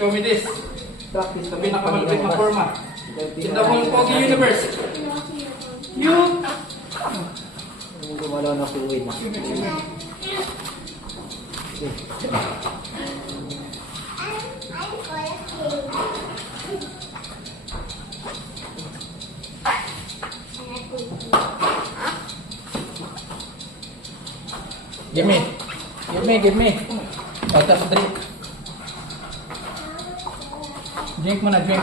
Show me this. Sa pinakamalapit na forma. In the whole Pogi universe. You! Wala na fluid. Give me. Give me. Tapos drink. Drink mo na, drink.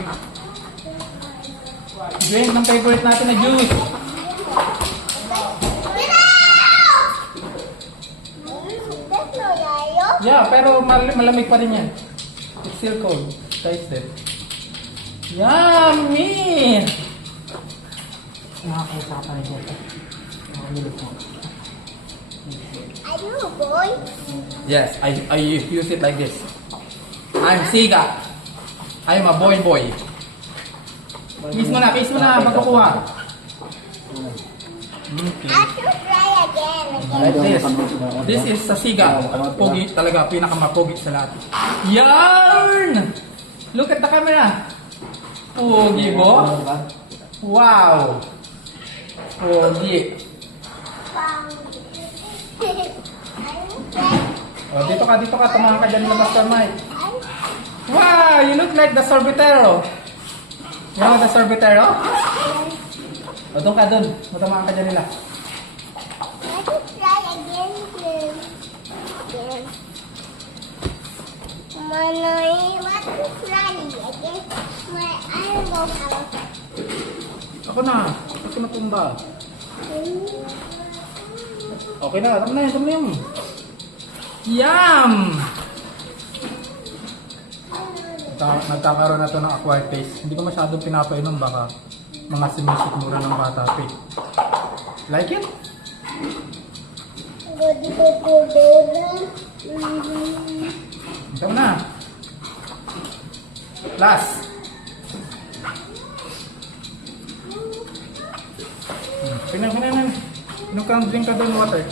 Drink ng favorite natin na juice. Yeah, pero malamig pa rin yan. It's still cold. Taste it. Yummy! Nakakaisa ka rin dito. Nakamilig mo. Are you a boy? Yes, I use it like this. I'm Siga. I'm a boy. Kiss mo na pagkukuha. Okay. I should try again. Like this. This is sa Siga. Pogi talaga, pinakamapogi sa lahat. Yarn! Look at the camera. Pogi mo? Wow! Pogi. Oh, dito ka, tumahan ka dyan na Master Mike. Wow, you look like the sorbetero. You know the sorbetero? O, doon ka, tumahan ka dyan nila. I should try again. Manoy, what to try again? I don't know how. Ako na tumba. Okay na, tama na yun. Yum! Nagkakaroon na to ng acquired taste. Hindi ko masyadong pinapainom, baka mga sinisik mura ng bata pa eh. Like it? Ikaw na. Last. Pinang. Inom kang drink ka doon water.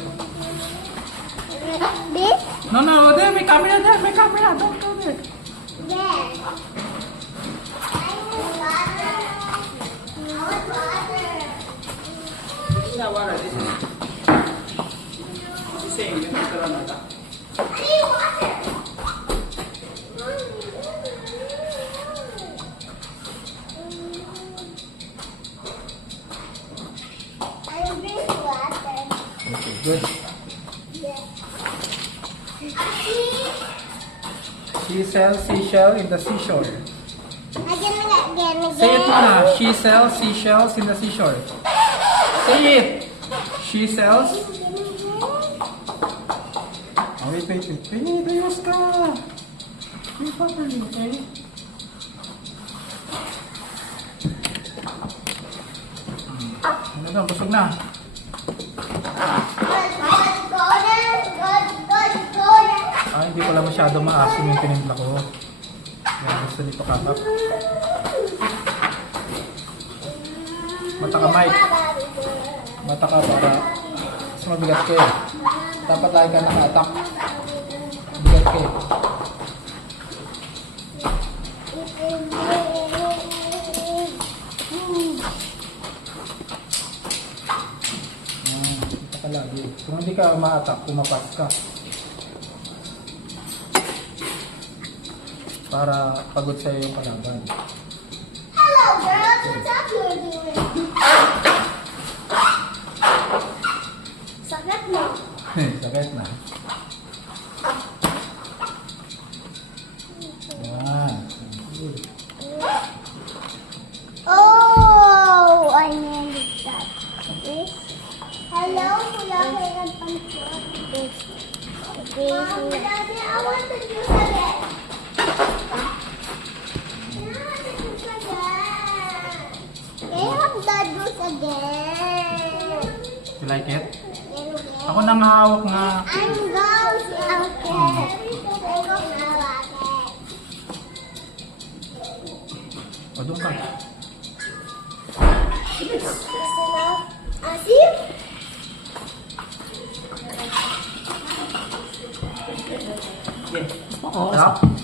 This? No, there, may camera there, don't go there. Yes. I want water. It's not water, this is... Same, this is Granada. Hey, water. I drink water. Okay, good. She sells seashell in the seashore. Again. Say it, Mona. She sells seashells in the seashore. Say it. She sells. Oh, wait. Ayos ka. Wait properly, okay? Ano na, busog na. Hindi pala masyado maasim yung tinimpla ko. Kaya gusto nito kakap. Mata ka, Mike. Mata ka para mas mabigat ka eh. Dapat lagi ka naka-attack. Mabigat ka eh. Mata ka lagi. Kung hindi ka ma-attack, pumapas ka. Para pagod sa'yo yung kalaban. Hello, girls. What's up you doing? Sakit mo. Sakit na. Yan. Oh, I needed that. This. Hello, Kuya Kailan Pancho. This. Mom, Daddy, I want to do again. You like it? Ako nang hawak nga. I'm going to O, doon ka. See? Oo. Sarap?